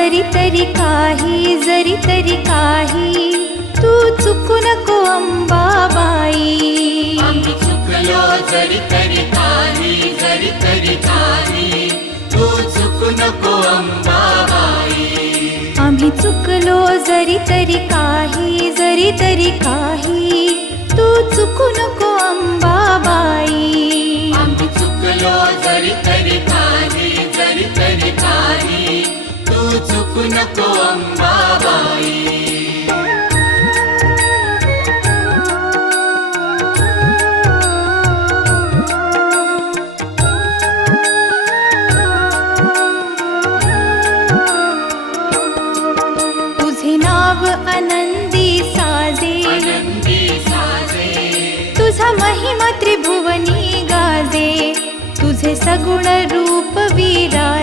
जरी तरी काही तू चुकू नको अंबाबाई. आम्ही चुकलो जरी तरी काही तू चुकू नको अंबाबाई. आम्ही चुकलो जरी तरी काही तू चुकू नको अंबाबाई. आम्ही चुकलो जरी तरी काही तू चुकू नको अंबाबाई. तुझे नाव आनंदी साजे, तुझा महिमा त्रिभुवनी गाजे, तुझे सगुण रूप विराजे.